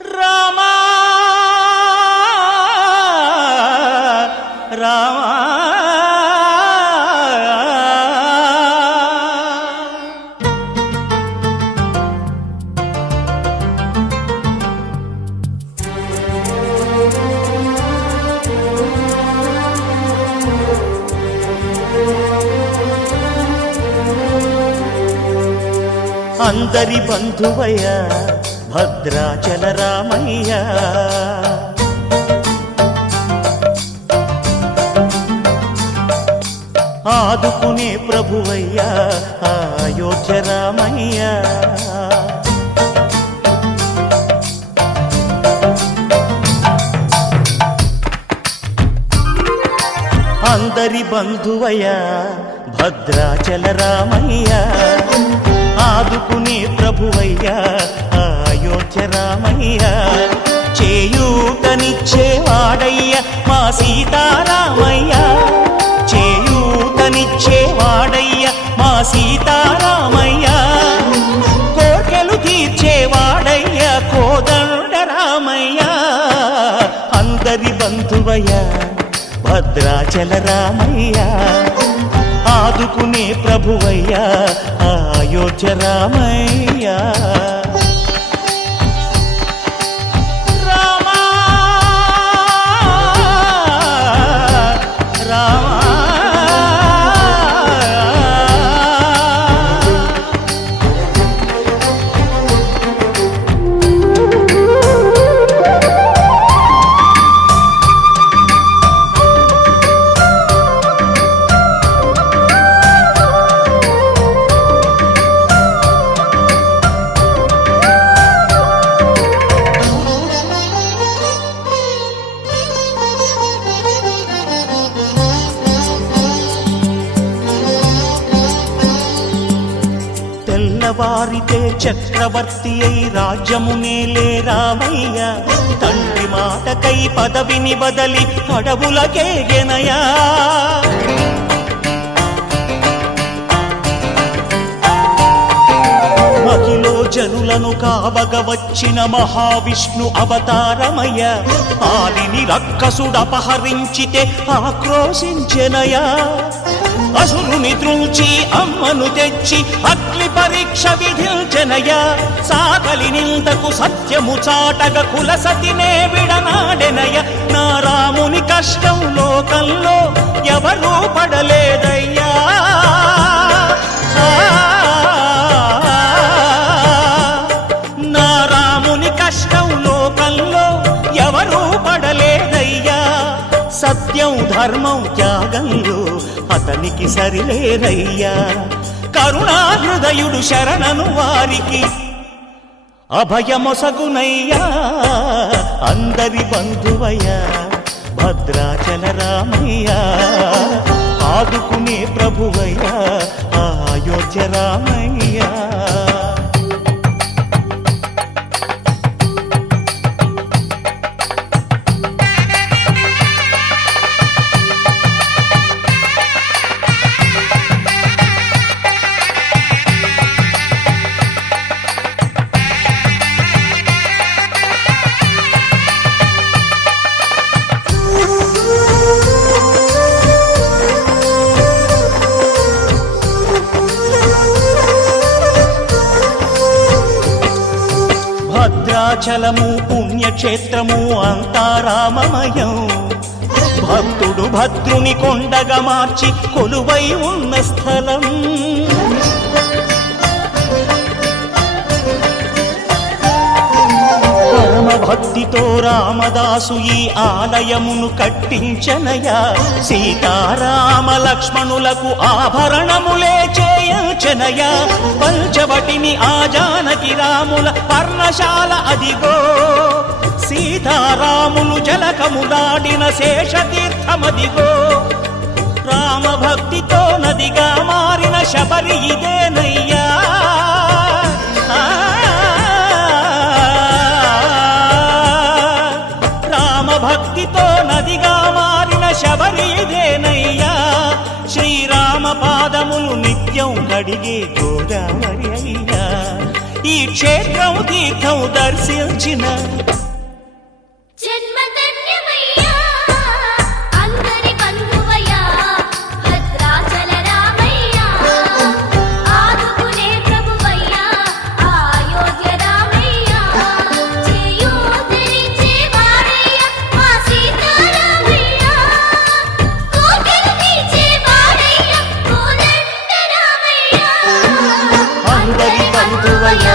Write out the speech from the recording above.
రామా రామా అందరి బంధువయ్య భద్రాచల రామయ్య ఆదుకునే ప్రభువయ్య అయోధ్య రామయ్య అందరి బంధువయ్య భద్రాచల రామయ్య ఆదుకునే ప్రభువయ్య అయోధ్య రామయ్య చేయూతనిచ్చేవాడయ్య మా సీతారామయ్య చేయూతనిచ్చేవాడయ్య మా సీతారామయ్య కోర్కెలు తీర్చేవాడయ్య కోదండ రామయ్య అందరి బంధువయ్య భద్రాచల రామయ్య ఆదుకునే ప్రభువయ్య అయోధ్య రామయ్య రామా రామా తెల్లవారితే చక్రవర్తి అయి రాజ్యమునేలే రామయ్య తండ్రి మాటకై పదవిని బదలి అడవులకేగెనయా మహిలో జనులను కావగ వచ్చిన మహావిష్ణు అవతారమయ్య ఆలిని రక్కసుడపహరించితే ఆక్రోశించెనయా అసురుని త్రుంచి అమ్మను తెచ్చి అగ్ని పరీక్ష విధించెనయా సాగలి నిందకు సత్యము చాటగ కులసతినే విడనాడెనయ నా రాముని కష్టం లోకంలో ఎవరూ పడలేదయ్యా నా రాముని కష్టం లోకంలో ఎవరూ పడలేదయ్యా సత్యం ధర్మం త్యాగంలో అతనికి సరిలేరయ్యా కరుణా హృదయుడు శరణను వారికి అభయమొసగునయ్యా అందరి బంధువయ్య భద్రాచల రామయ్య ఆదుకునే ప్రభువయ్య అయోధ్య రామయ్య భద్రాచలము పుణ్యక్షేత్రము అంతా రామమయం భక్తుడు భద్రుని కొండగా మార్చి కొలువై ఉన్న స్థలం పరమ భక్తితో రామదాసు ఈ ఆలయమును కట్టించనయా సీతారామ లక్ష్మణులకు ఆభరణములే చేయచనయా పంచవటిని ఆ జానకి రాముల పర్ణశాల అదిగో సీతారాములు జలకములాడిన శేషతీర్థమదిగో రామభక్తితో నదిగా మారిన శబరి ఇదేనయ్యా రామభక్తితో నదిగా మారిన శబరి ఇదేనయ్యా శ్రీరామ పాదములు నిత్యం కడిగే గోదావరి అయ్యా ఈ క్షేత్రం తీర్థం దర్శించిన బంధువయ్యా